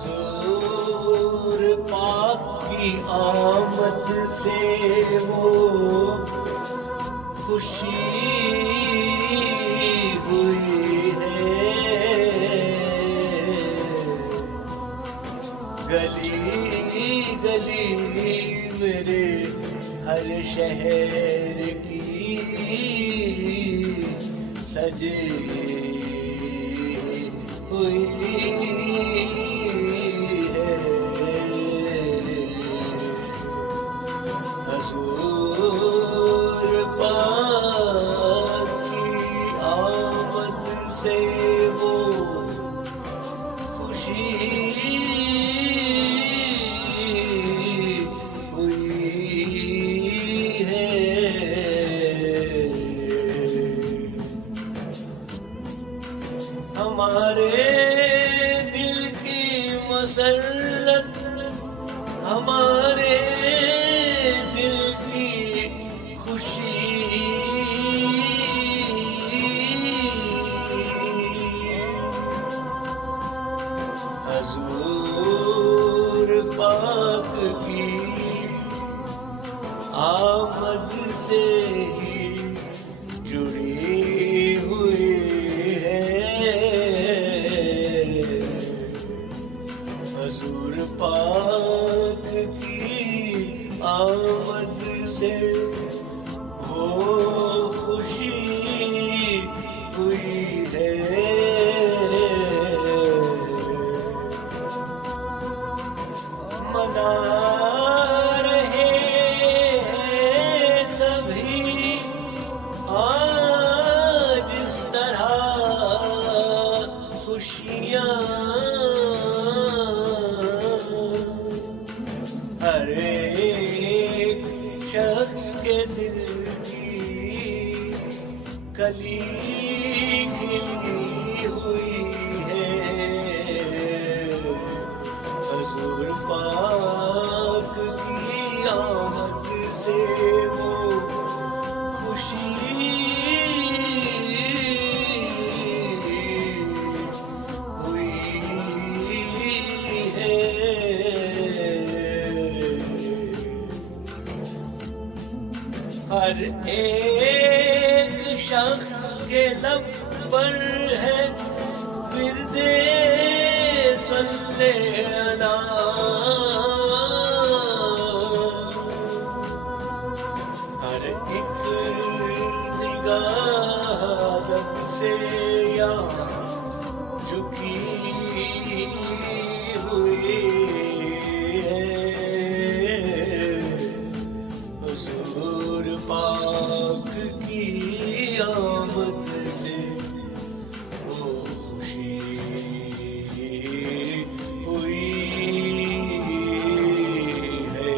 حضور پاک کی آمد سے وہ خوشی ہوئی ہے، گلی گلی میرے ہر شہر کی سجی ہوئی ہے، حضور پاک کی آمد سے وہ خوشی ہوئی ہے۔ ہمارے دل کی مسرت، ہمارے دل کی خوشی حضور پاک کی آمد سے ہی جڑی ہوئی ہے، حضور پاک کی آمد سے وہ خوشی ہوئی ہے۔ منا رہے ہیں سبھی آج اس طرح خوشیاں، ہر ایک شخص کے دل کی کلی کھلی ہوئی ہے، حضور پاک کی آمد سے وہ خوشی ہوئی ہے۔ ہر ایک شخص کے لب پر ہے ورد صلی اللہ، ہر ایک نگاہ لب سے یا جھکی ہوئی ہے، حضور پاک کی آمد سے وہ خوشی ہوئی ہے۔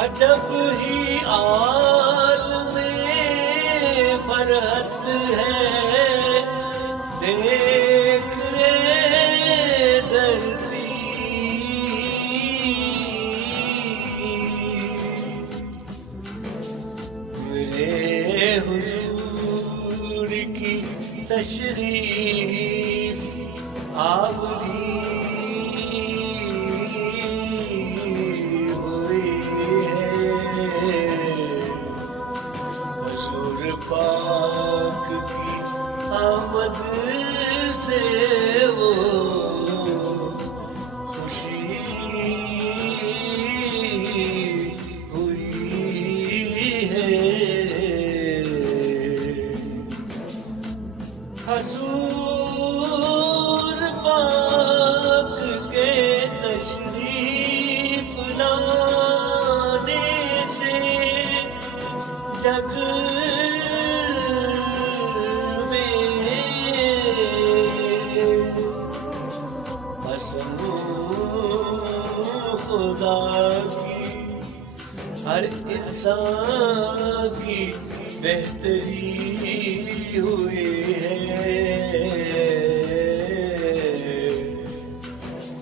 عجب ہی عالم فرحت ہے، دیکھ اے دھرتی میرے حضور کی تشریف آوری ہوئی ہے، حضور پاک کی آمد سے وہ خوشی ہوئی ہے، حضور پاک کے تشریف لانے سے جگ میں خدا کی ہر انسان کی بہتری ہوئی ہے،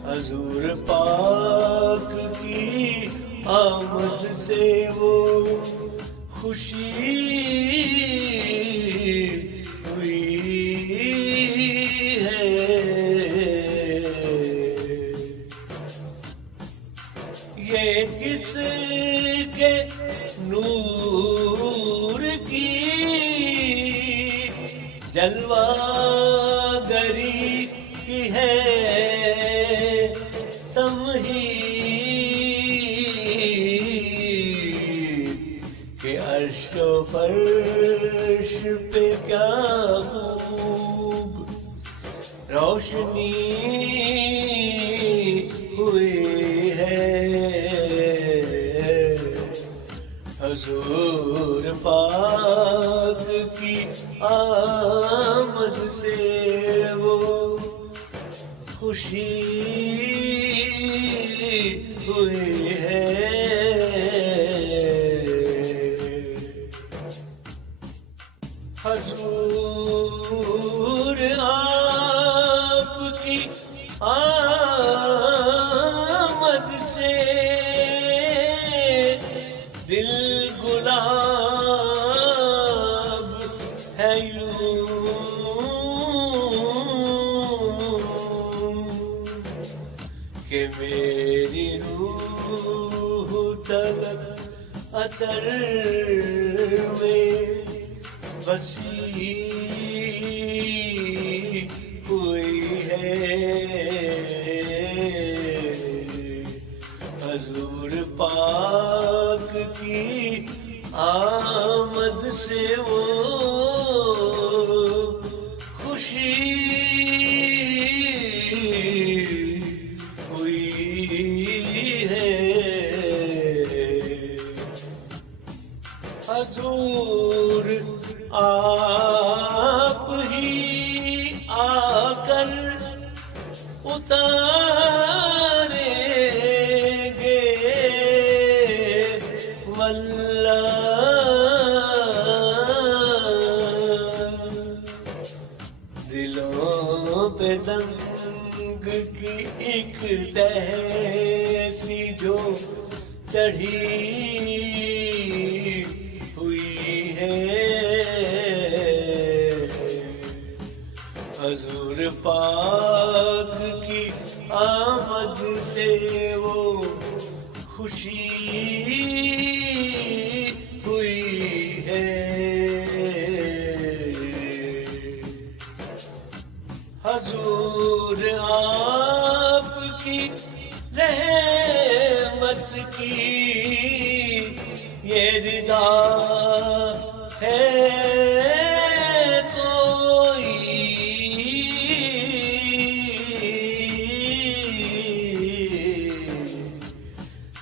حضور پاک کی آمد سے وہ خوشی ہوئی ہے۔ جلوہ گری کی ہے تمہید کہ عرش و فرش پہ کیا خوب روشنی ہوئی ہے حضور پاک کی آمد سے وہ خوشی ہوئی ہے حضور آپ کی آمد سے دل گلاب ہے یوں کہ میری روح طلب عطر میں بسی ہوئی ہے حضور پاک کی آمد سے وہ خوشی ہوئی ہے حضور آپ ہی آ کر اتاریں گے واللہ دلوں پہ زنگ کی ایک تہ سی جو چڑھی ہوئی ہے حضور پاک کی آمد سے وہ خوشی ہوئی ہے حضور آپ کی رحمت کی یہ رضا ہے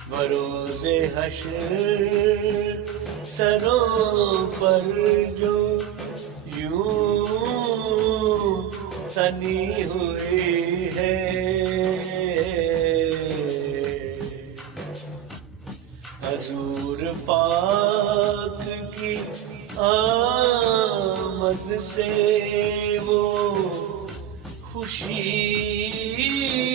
بروز حشر سروں پر جو یوں تنی ہوئی ہے حضور پاک کی آمد سے وہ خوشی